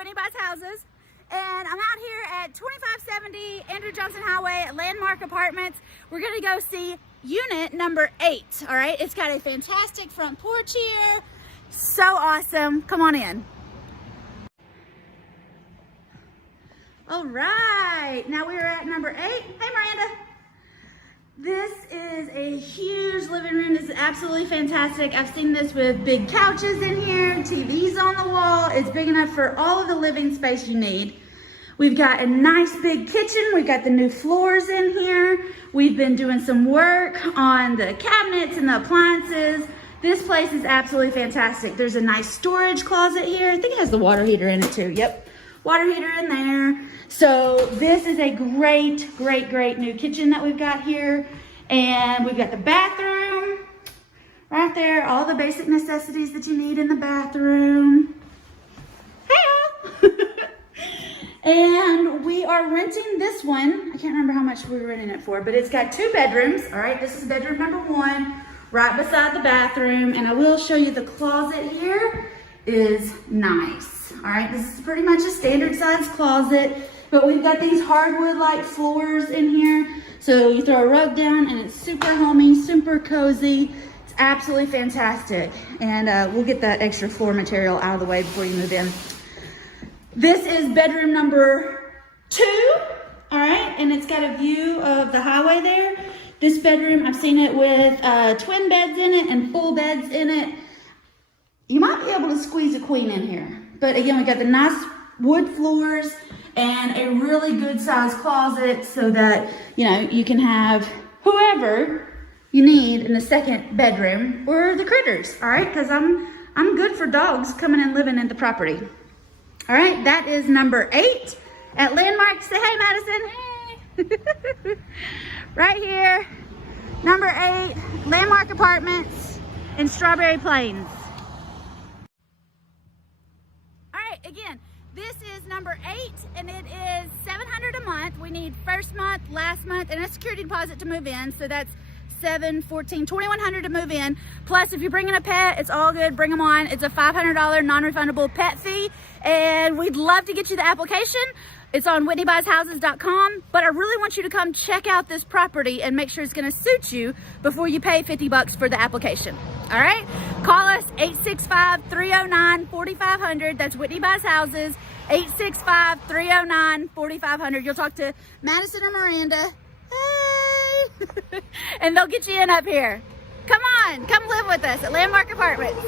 Whitney Buys Houses, and I'm out here at 2570 Andrew Johnson Highway at Landmark Apartments. We're gonna go see unit number 8, all right? It's got a fantastic front porch here. So awesome. Come on in. All right, now we're at number 8. Hey, Miranda. This is a huge living room. This is absolutely fantastic. I've seen this with big couches in here, TVs on the wall. It's big enough for all of the living space you need. We've got a nice big kitchen. We've got the new floors in here. We've been doing some work on the cabinets and the appliances. This place is absolutely fantastic. There's a nice storage closet here. I think it has the water heater in it too. Yep, water heater in there. So this is a great new kitchen that we've got here. And we've got the bathroom right there. All the basic necessities that you need in the bathroom. Hey! And we are renting this one. I can't remember how much we were renting it for, but it's got 2 bedrooms. All right, this is bedroom number 1, right beside the bathroom. And I will show you the closet here is nice. All right, this is pretty much a standard size closet, but we've got these hardwood-like floors in here. So you throw a rug down and it's super homey, super cozy. It's absolutely fantastic. And we'll get that extra floor material out of the way before you move in. This is bedroom number 2, all right? And it's got a view of the highway there. This bedroom, I've seen it with twin beds in it and full beds in it. You might be able to squeeze a queen in here. But again, we got the nice wood floors and a really good sized closet so that, you know, you can have whoever you need in the second bedroom or the critters, all right? Because I'm good for dogs coming and living in the property. All right, that is number 8 at Landmark. Say hey, Madison. Hey. Right here, number 8, Landmark Apartments in Strawberry Plains. All right, again, this is number 8, and it is $700 a month. We need first month, last month, and a security deposit to move in. So that's $700, $1,400, $2,100 to move in. Plus, if you're bringing a pet, it's all good. Bring them on. It's a $500 non-refundable pet fee, and we'd love to get you the application. It's on WhitneyBuysHouses.com, but I really want you to come check out this property and make sure it's going to suit you before you pay $50 for the application. All right? Call us 865-309-4500. That's Whitney Buys Houses, 865-309-4500. You'll talk to Madison or Miranda. Hey! And they'll get you in up here. Come on, come live with us at Landmark Apartments.